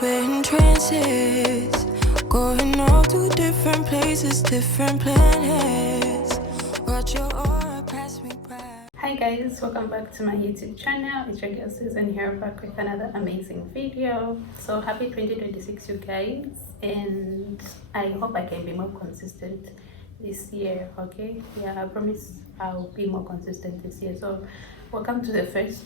We're in trances, going off to different places, different planets. Watch your aura pass me by. Hi guys, welcome back to my YouTube channel. It's your girl Susan here, back with another amazing video. So happy 2026 you guys, and I hope I can be more consistent this year. Okay, yeah, I promise I'll be more consistent this year. So welcome to the first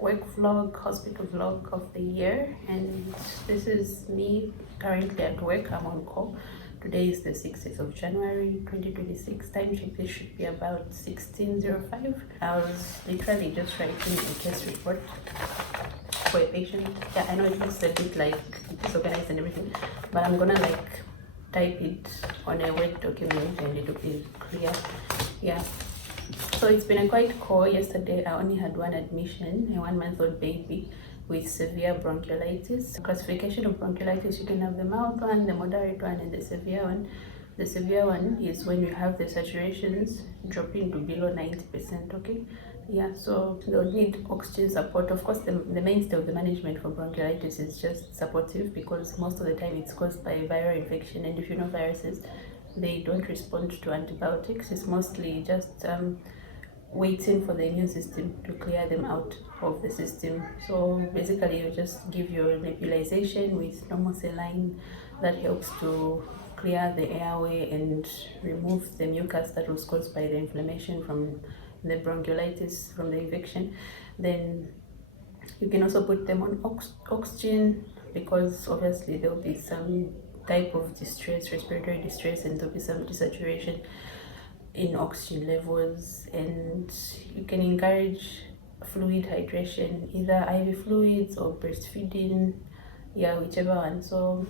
work vlog, hospital vlog of the year, and this is me currently at work. I'm on call. Today is the 6th of January 2026. Time check, this should be about 16:05. I was literally just writing a case report for a patient. Yeah, I know it looks a bit like disorganized and everything, but I'm gonna like type it on a Word document and it will be clear. Yeah. So it's been a quite call. Yesterday I only had one admission, a 1-month-old baby with severe bronchiolitis. Classification of bronchiolitis, you can have the mild one, the moderate one, and the severe one. The severe one is when you have the saturations dropping to below 90%. Okay, yeah, so they'll need oxygen support. Of course, the mainstay of the management for bronchiolitis is just supportive, because most of the time it's caused by viral infection, and if you know viruses, they don't respond to antibiotics. It's mostly just waiting for the immune system to clear them out of the system. So basically you just give your nebulization with normal saline that helps to clear the airway and remove the mucus that was caused by the inflammation from the bronchiolitis, from the infection. Then you can also put them on oxygen, because obviously there will be some type of distress, respiratory distress, and there will be some desaturation in oxygen levels. And you can encourage fluid hydration, either IV fluids or breastfeeding, yeah, whichever one. So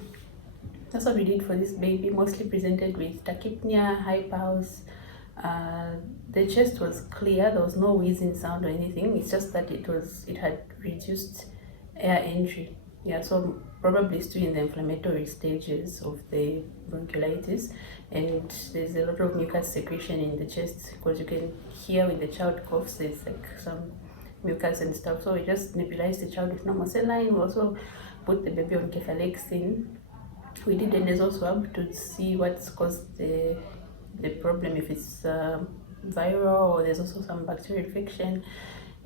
that's what we did for this baby. Mostly presented with tachypnea, hyperhouse. The chest was clear, there was no wheezing sound or anything. It's just that it had reduced air entry. Yeah, so probably still in the inflammatory stages of the bronchiolitis, and there's a lot of mucus secretion in the chest, because you can hear when the child coughs, there's like some mucus and stuff. So we just nebulized the child with normal saline. We also put the baby on cefalexin. We did a nasal swab to see what's caused the problem, if it's viral or there's also some bacterial infection.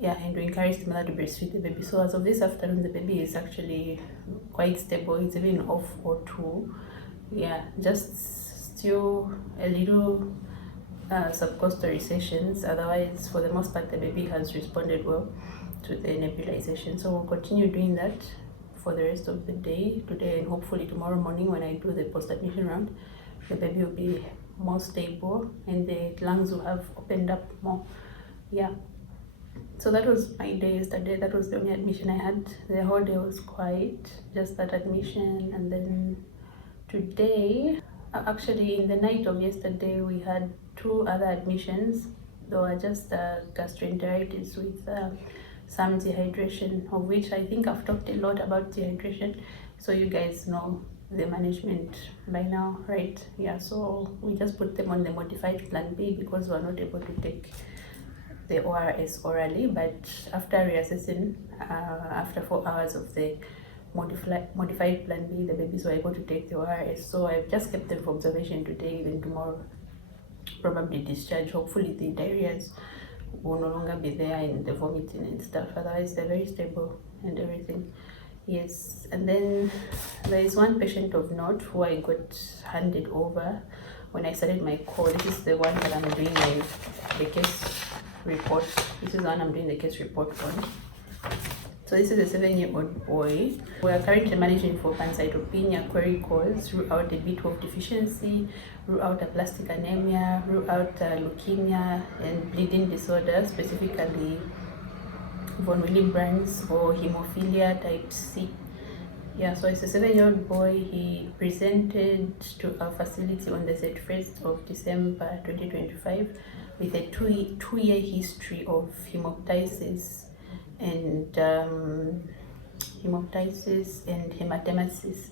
Yeah, and we encourage the mother to breastfeed the baby. So as of this afternoon, the baby is actually quite stable. It's even off O2. Yeah, just still a little subcostal recessions. Otherwise, for the most part, the baby has responded well to the nebulization. So we'll continue doing that for the rest of the day today, and hopefully tomorrow morning when I do the post-admission round, the baby will be more stable and the lungs will have opened up more. Yeah. So that was my day yesterday. That was the only admission I had. The whole day was quiet, just that admission. And then today, actually in the night of yesterday, we had 2 other admissions. They were just gastroenteritis with some dehydration, of which I think I've talked a lot about dehydration, so you guys know the management by now, right? Yeah, so we just put them on the modified plan B because we're not able to take the ORS orally. But after reassessing, after 4 hours of the modified plan B, the babies were able to take the ORS. So I've just kept them for observation today, even tomorrow probably discharge. Hopefully the diarrheas will no longer be there, and the vomiting and stuff. Otherwise they're very stable and everything. Yes. And then there is one patient of note who I got handed over when I started my call. This is the one that I'm doing the case report. This is the one I'm doing the case report on. So this is a 7-year-old boy. We are currently managing for pancytopenia, query cause, rule out a B12 deficiency, rule out aplastic anemia, rule out leukemia and bleeding disorder, specifically von Willebrand's or hemophilia type C. Yeah, so it's a 7-year-old boy. He presented to our facility on the 31st of December 2025 with a two-year history of hemoptysis and hematemesis.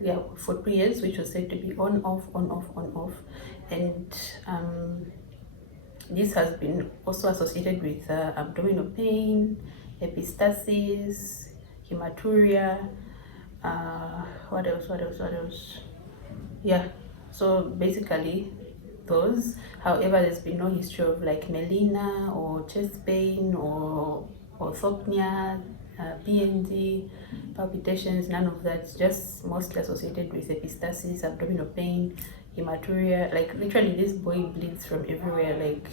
Yeah, for 2 years, which was said to be on off. And this has been also associated with abdominal pain, epistaxis, hematuria, What else? Yeah, so basically those. However, there's been no history of like melena or chest pain or orthopnea, PND, palpitations, none of that. Just mostly associated with epistaxis, abdominal pain, hematuria. Like literally, this boy bleeds from everywhere. Like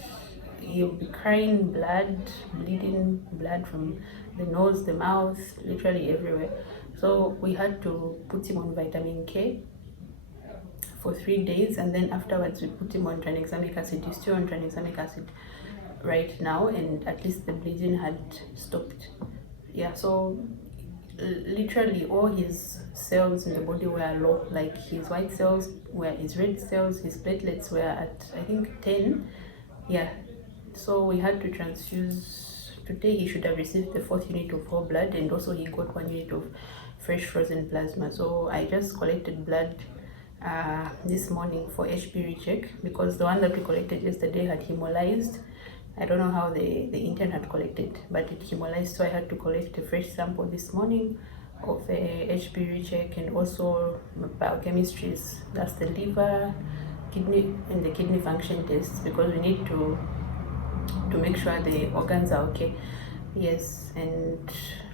he'll be crying blood, bleeding blood from the nose, the mouth, literally everywhere. So we had to put him on vitamin K for 3 days, and then afterwards we put him on tranexamic acid. He's still on tranexamic acid right now, and at least the bleeding had stopped. Yeah, so literally all his cells in the body were low, like his white cells were, his red cells, his platelets were at I think 10. Yeah, so we had to transfuse. Today he should have received the 4th unit of whole blood, and also he got 1 unit of fresh frozen plasma. So I just collected blood this morning for HB recheck, because the one that we collected yesterday had hemolyzed. I don't know how the intern had collected, but it hemolyzed, so I had to collect a fresh sample this morning of a HB recheck, and also biochemistries. That's the liver, kidney, and the kidney function tests, because we need to make sure the organs are okay. Yes, and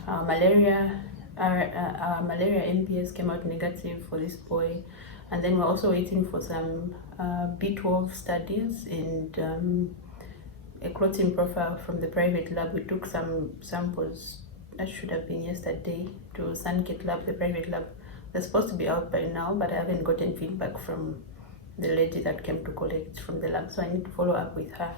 our malaria MPS came out negative for this boy. And then we're also waiting for some B12 studies and a clotting profile from the private lab. We took some samples, that should have been yesterday, to Sunkit lab, the private lab. They're supposed to be out by now, but I haven't gotten feedback from the lady that came to collect from the lab, so I need to follow up with her.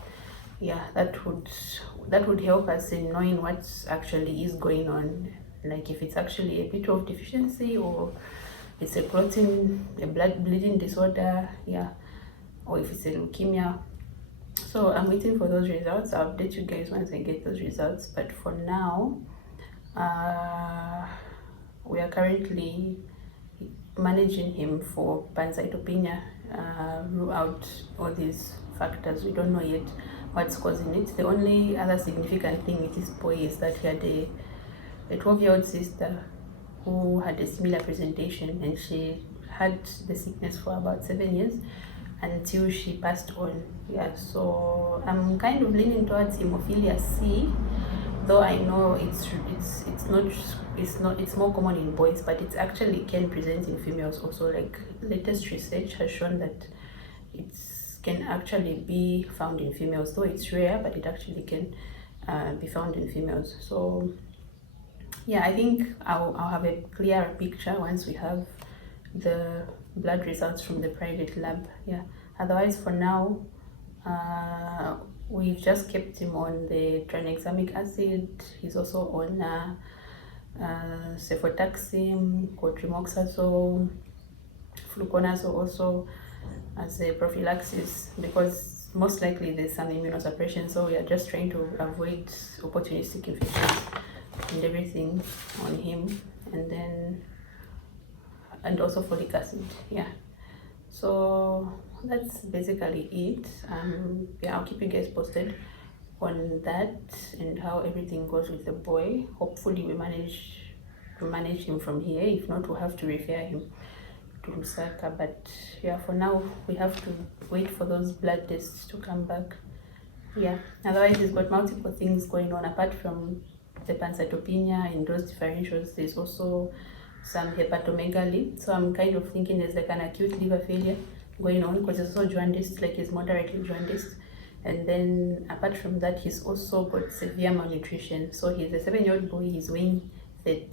Yeah, that would help us in knowing what actually is going on, like if it's actually a B12 deficiency, or it's a clotting, a blood bleeding disorder, yeah, or if it's a leukemia. So I'm waiting for those results. I'll update you guys once I get those results. But for now, we are currently managing him for pancytopenia. Rule out all these factors. We don't know yet what's causing it. The only other significant thing with this boy is that he had a 12-year-old sister who had a similar presentation, and she had the sickness for about 7 years until she passed on. Yeah, so I'm kind of leaning towards hemophilia C, though I know it's more common in boys, but it actually can present in females also. Like latest research has shown that it can actually be found in females, though it's rare, but it actually can be found in females. So yeah, I think I'll have a clearer picture once we have the blood results from the private lab. Yeah, otherwise for now, we've just kept him on the tranexamic acid. He's also on cefotaxime, cotrimoxazole, fluconazole also as a prophylaxis, because most likely there's some immunosuppression, so we are just trying to avoid opportunistic infections and everything on him, and also folic acid. Yeah, so that's basically it. Yeah, I'll keep you guys posted on that and how everything goes with the boy. Hopefully we manage to manage him from here. If not, we'll have to refer him to Lusaka. But yeah, for now we have to wait for those blood tests to come back. Yeah, otherwise he's got multiple things going on apart from the pancytopenia and those differentials. There's also some hepatomegaly, so I'm kind of thinking there's like an acute liver failure going on, because he's also jaundiced, like he's moderately jaundiced. And then apart from that, he's also got severe malnutrition. So he's a 7-year-old boy. He's weighing 12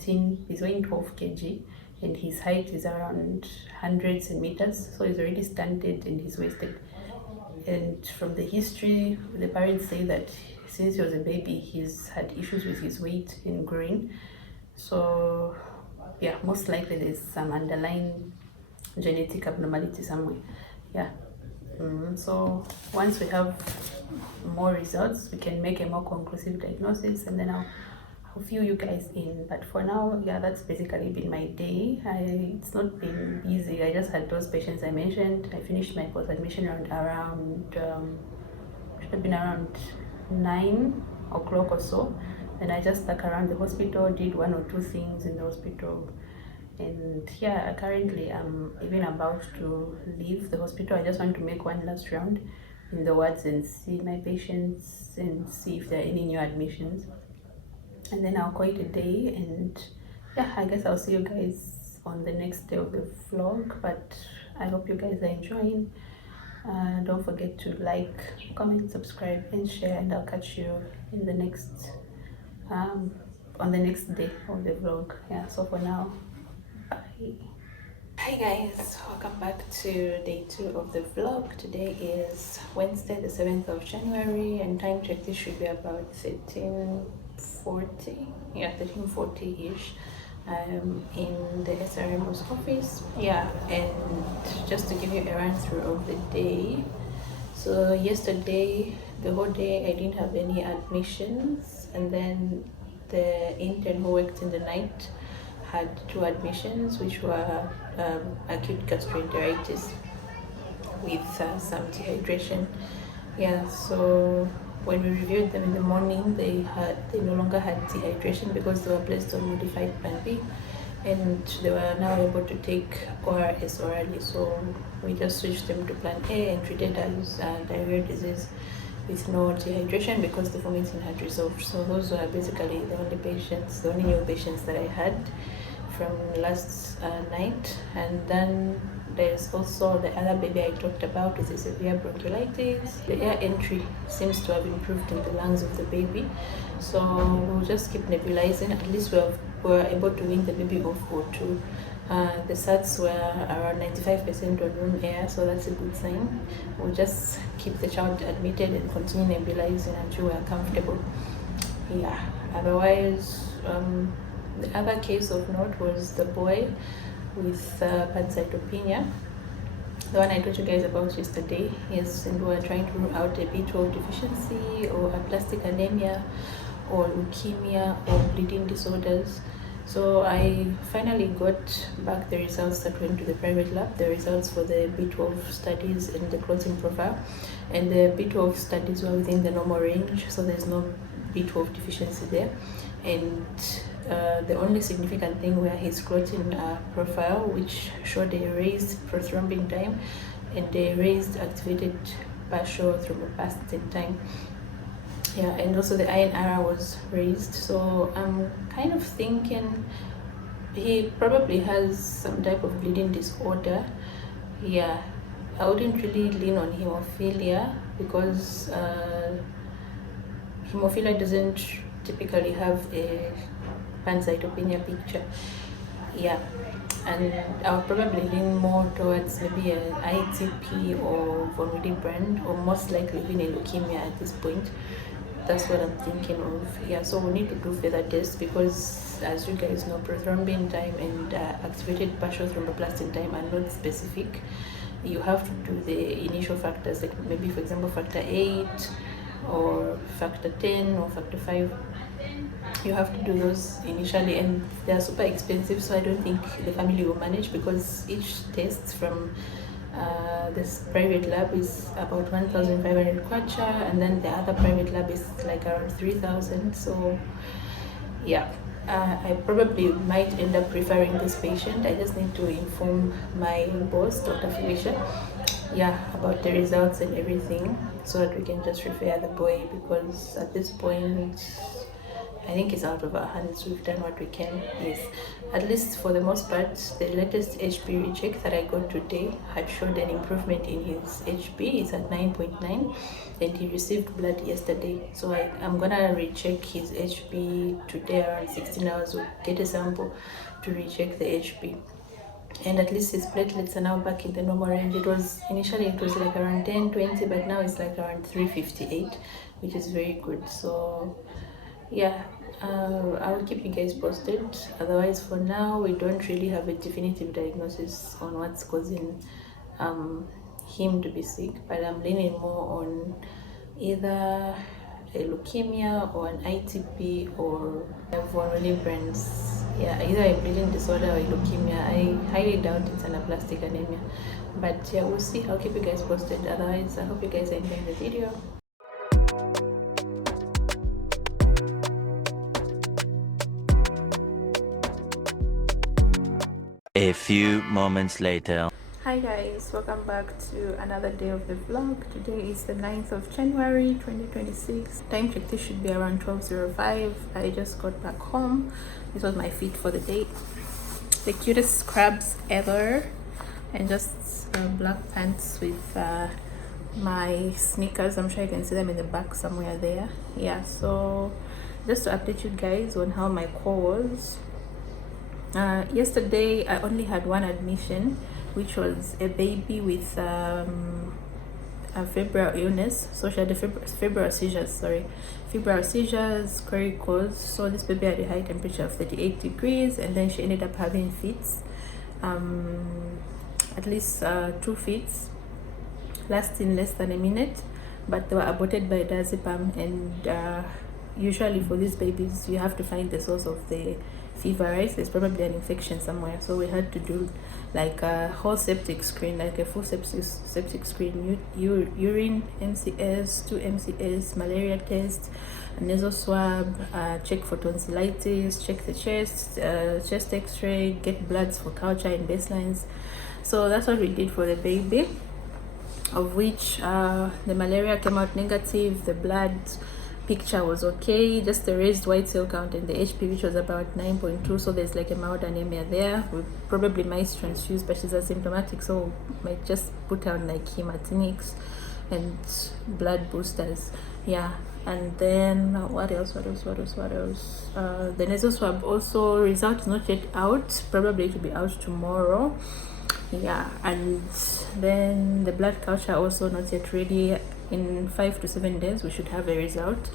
kg, and his height is around 100 centimeters. So he's already stunted and he's wasted. And from the history, the parents say that since he was a baby, he's had issues with his weight and growing. So yeah, most likely there's some underlying genetic abnormality somewhere. Yeah. So once we have more results, we can make a more conclusive diagnosis, and then I'll fill you guys in. But for now, yeah, that's basically been my day. It's not been easy. I just had those patients I mentioned. I finished my post-admission around should have been around 9 o'clock or so. And I just stuck around the hospital, did 1 or 2 things in the hospital, And yeah, currently I'm even about to leave the hospital. I just want to make one last round in the wards and see my patients and see if there are any new admissions, and then I'll call it a day. And yeah, I guess I'll see you guys on the next day of the vlog. But I hope you guys are enjoying. Don't forget to like, comment, subscribe, and share, and I'll catch you in the next on the next day of the vlog. Yeah, so for now, bye. Hi guys, welcome back to day 2 of the vlog. Today is Wednesday the 7th of January, and time check, this should be about 13:40. Yeah, 13:40-ish. I'm in the SRM's office. Yeah, and just to give you a run through of the day. So yesterday, the whole day, I didn't have any admissions, and then the intern who worked in the night had 2 admissions, which were acute gastroenteritis with some dehydration. Yeah, so when we reviewed them in the morning, they no longer had dehydration because they were placed on modified plan B, and they were now able to take ORS orally. So we just switched them to plan A and treated as diarrheal disease with no dehydration because the vomiting had resolved. So those were basically the only new patients that I had from last night. And then there's also the other baby I talked about with the severe bronchiolitis. The air entry seems to have improved in the lungs of the baby, so we'll just keep nebulizing. At least we're able to wean the baby off O2. The SATs were around 95% on room air, so that's a good sign. We'll just keep the child admitted and continue nebulizing until we're comfortable. Yeah, otherwise, the other case of note was the boy with pancytopenia, the one I told you guys about yesterday. Yes, and we were trying to rule out a B12 deficiency or aplastic anemia or leukemia or bleeding disorders. So I finally got back the results that went to the private lab, the results for the B12 studies and the clotting profile. And the B12 studies were within the normal range, so there's no B12 deficiency there. And the only significant thing were his clotting profile, which showed a raised prothrombin time and a raised activated partial thromboplastin time. Yeah, and also the INR was raised, so I'm kind of thinking he probably has some type of bleeding disorder. Yeah, I wouldn't really lean on hemophilia because hemophilia doesn't typically have a pancytopenia picture. Yeah, and I'll probably lean more towards maybe an ITP or von Willebrand, or most likely even a leukemia at this point. That's what I'm thinking of. Yeah, so we need to do further tests because, as you guys know, prothrombin time and activated partial thromboplastin time are not specific. You have to do the initial factors, like maybe, for example, factor 8 or factor 10 or factor 5. You have to do those initially, and they're super expensive, so I don't think the family will manage because each test from this private lab is about 1,500 kwacha, and then the other private lab is like around 3,000. So yeah, I probably might end up referring this patient. I just need to inform my boss, Dr. Felicia, about the results and everything, so that we can just refer the boy, because at this point I think it's out of our hands. We've done what we can. Yes, at least for the most part, the latest HP recheck that I got today had showed an improvement in his HP. It's at 9.9, and he received blood yesterday. So I'm gonna recheck his HP today around 16 hours. We'll get a sample to recheck the HP. And at least his platelets are now back in the normal range. Initially it was like around 10-20, but now it's like around 358, which is very good. So yeah, I'll keep you guys posted. Otherwise, for now, we don't really have a definitive diagnosis on what's causing him to be sick, but I'm leaning more on either a leukemia or an ITP or a von Willebrand's. Yeah, either a bleeding disorder or a leukemia. I highly doubt it's an aplastic anemia, but yeah, we'll see. I'll keep you guys posted. Otherwise, I hope you guys are enjoying the video. A few moments later. Hi guys, welcome back to another day of the vlog. Today is the 9th of January 2026. Time check, this should be around 12:05. I just got back home. This was my fit for the day. The cutest scrubs ever, and just black pants with my sneakers. I'm sure you can see them in the back somewhere there. Yeah, so just to update you guys on how my call was. Yesterday I only had one admission, which was a baby with a febrile illness. So she had febrile seizures, query cause. So this baby had a high temperature of 38 degrees, and then she ended up having fits, at least 2 fits lasting less than a minute, but they were aborted by diazepam. And usually for these babies you have to find the source of the fever, right? There's probably an infection somewhere, so we had to do like a whole septic screen, like a full septic screen, urine, MCS, 2 MCS, malaria test, a nasal swab, check for tonsillitis, check the chest x-ray, get bloods for culture and baselines. So that's what we did for the baby, of which the malaria came out negative, the blood picture was okay, just the raised white cell count and the HP, which was about 9.2. So there's like a mild anemia there. We probably might transfuse, but she's asymptomatic, so might just put on like hematinics and blood boosters. Yeah, and then what else? The nasal swab also, result is not yet out, probably it will be out tomorrow. Yeah, and then the blood culture also not yet ready. In 5 to 7 days we should have a result.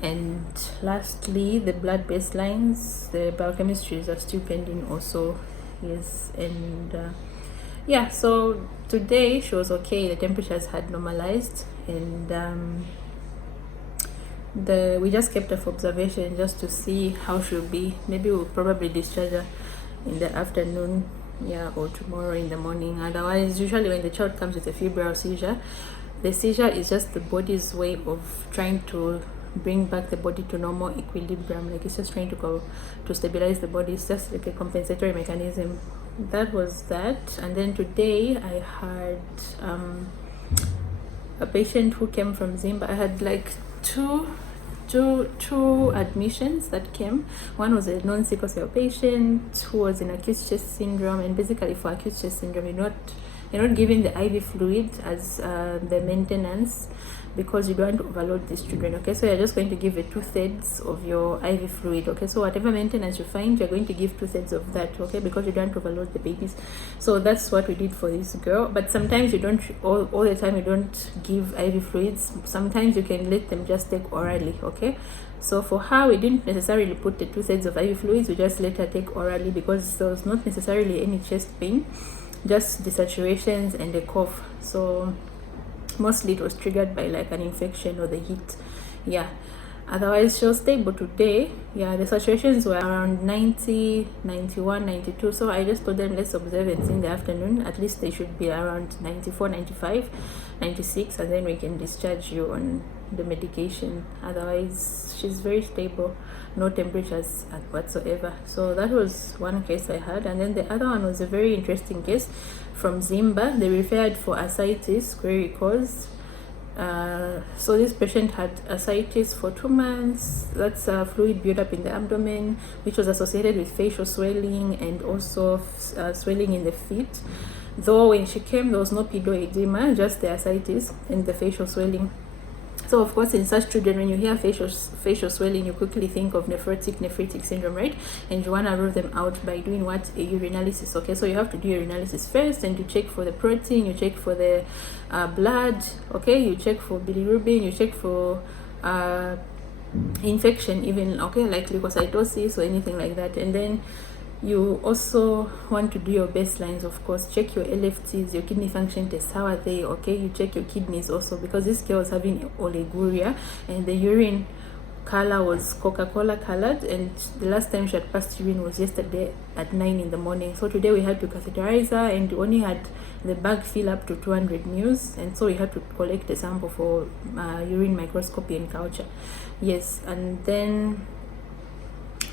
And lastly, the blood baselines, the biochemistries are still pending also. Yes, and yeah, so today she was okay, the temperatures had normalized, and we just kept her for observation just to see how she'll be. Maybe we'll probably discharge her in the afternoon, yeah, or tomorrow in the morning. Otherwise, usually when the child comes with a febrile seizure, the seizure is just the body's way of trying to bring back the body to normal equilibrium. Like it's just trying to stabilize the body. It's just like a compensatory mechanism. That was that. And then today I had a patient who came from ZAMBIA. I had like two admissions that came. One was a non-sickle cell patient who was in acute chest syndrome, and basically for acute chest syndrome you're not giving the IV fluid as the maintenance, because you don't want to overload these children. Okay, so you're just going to give it 2/3 of your IV fluid. Okay, so whatever maintenance you find, you're going to give 2/3 of that. Okay, because you don't want to overload the babies. So that's what we did for this girl. But sometimes you don't, all the time you don't give IV fluids. Sometimes you can let them just take orally. Okay, so for her we didn't necessarily put the 2/3 of IV fluids. We just let her take orally, because there was not necessarily any chest pain, just desaturations and a cough. So mostly it was triggered by like an infection or the heat. Yeah, otherwise she was stable today. Yeah, the saturations were around 90, 91, 92. So I just told them let's observe and see in the afternoon. At least they should be around 94, 95, 96, and then we can discharge you on the medication. Otherwise she's very stable, no temperatures whatsoever. So that was one case I had. And then the other one was a very interesting case from ZAMBIA. They referred for ascites, query cause. So this patient had ascites for 2 months. That's fluid buildup in the abdomen, which was associated with facial swelling and also swelling in the feet. Though when she came there was no pedoedema, just the ascites and the facial swelling. So of course in such children, when you hear facial swelling, you quickly think of nephritic syndrome, right? And you want to rule them out by doing what? A urinalysis. Okay, so you have to do urinalysis first, and you check for the protein, you check for the blood. Okay, you check for bilirubin, you check for infection even, okay, like leukocytosis or anything like that. And then you also want to do your baselines, of course. Check your LFTs, your kidney function tests, how are they? Okay, you check your kidneys also, because this girl was having oliguria and the urine color was Coca-Cola colored, and the last time she had passed urine was yesterday at 9 in the morning. So today we had to catheterize her, and we only had the bag fill up to 200 ml, and so we had to collect a sample for urine microscopy and culture. Yes, and then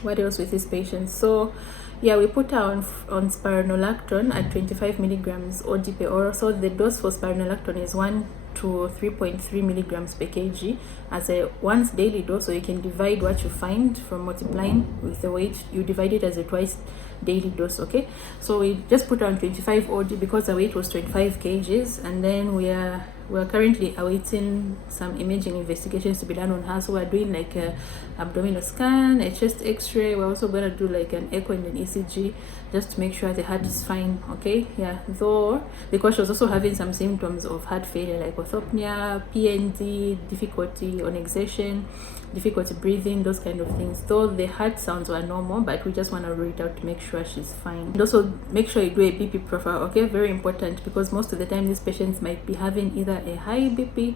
what else with this patient? So yeah, we put her on spironolactone at 25 milligrams OD per oral. So the dose for spironolactone is 1 to 3.3 milligrams per kg as a once daily dose. So you can divide what you find from multiplying with the weight, you divide it as a twice daily dose. Okay, so we just put her on 25 OD because the weight was 25 kgs, and then we are currently awaiting some imaging investigations to be done on her. So we're doing like a abdominal scan, a chest x-ray. We're also going to do like an echo and an ECG just to make sure the heart is fine. Okay, yeah, though because she was also having some symptoms of heart failure like orthopnea, PND, difficulty on exertion, difficulty breathing, those kind of things. Though the heart sounds were normal, but we just want to rule it out to make sure she's fine. And also make sure you do a BP profile. Okay, very important, because most of the time these patients might be having either a high BP,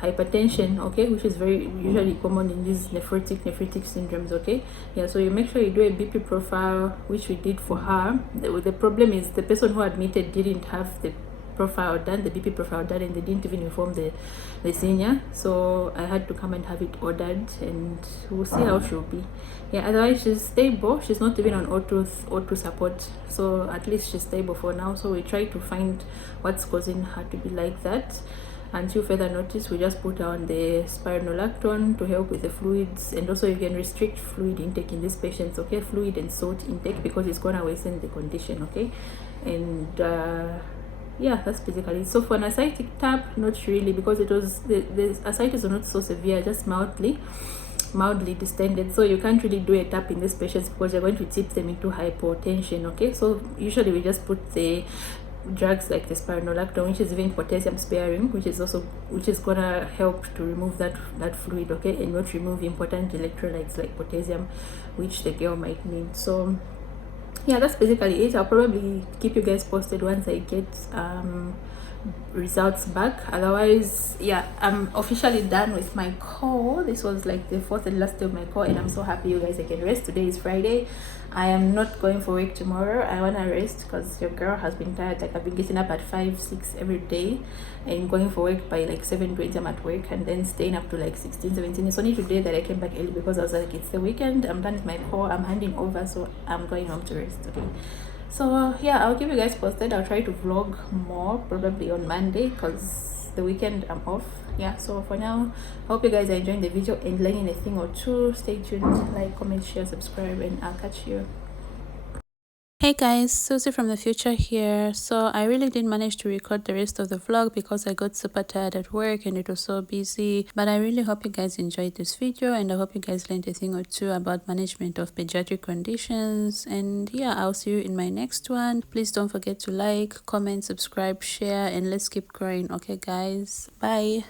hypertension, okay, which is very usually common in these nephritic syndromes. Okay, yeah, so you make sure you do a BP profile, which we did for her. The problem is the person who admitted didn't have the profile done, the BP profile done, and they didn't even inform the senior, so I had to come and have it ordered, and we'll see how she'll be. Yeah, otherwise she's stable. She's not even on O2 support, so at least she's stable for now. So we try to find what's causing her to be like that. Until further notice, we just put her on the spironolactone to help with the fluids, and also you can restrict fluid intake in these patients. Okay, fluid and salt intake, because it's gonna worsen the condition. Okay, and yeah, that's basically it. So for an ascitic tap, not really, because it was the ascites are not so severe, just mildly distended. So you can't really do a tap in these patients because you're going to tip them into hypotension. Okay, so usually we just put the drugs like the spironolactone, which is even potassium sparing, which is gonna help to remove that fluid, okay, and not remove important electrolytes like potassium, which the girl might need. So yeah, that's basically it. I'll probably keep you guys posted once I get results back. Otherwise, yeah, I'm officially done with my call. This was like the fourth and last day of my call, and I'm so happy, you guys. I can rest. Today is Friday. I am not going for work tomorrow. I want to rest because your girl has been tired. Like, I've been getting up at 5, 6 every day and going for work by like 7:20. I'm at work, and then staying up to like 16, 17. It's only today that I came back early because I was like, it's the weekend. I'm done with my call. I'm handing over, so I'm going home to rest. Okay, so yeah, I'll keep you guys posted. I'll try to vlog more probably on Monday because the weekend I'm off. Yeah, so for now, hope you guys are enjoying the video and learning a thing or two. Stay tuned, like, comment, share, subscribe, and I'll catch you. Hey guys, Susie from the future here. So I really didn't manage to record the rest of the vlog because I got super tired at work and it was so busy. But I really hope you guys enjoyed this video, and I hope you guys learned a thing or two about management of pediatric conditions. And yeah, I'll see you in my next one. Please don't forget to like, comment, subscribe, share, and let's keep growing. Okay guys, bye.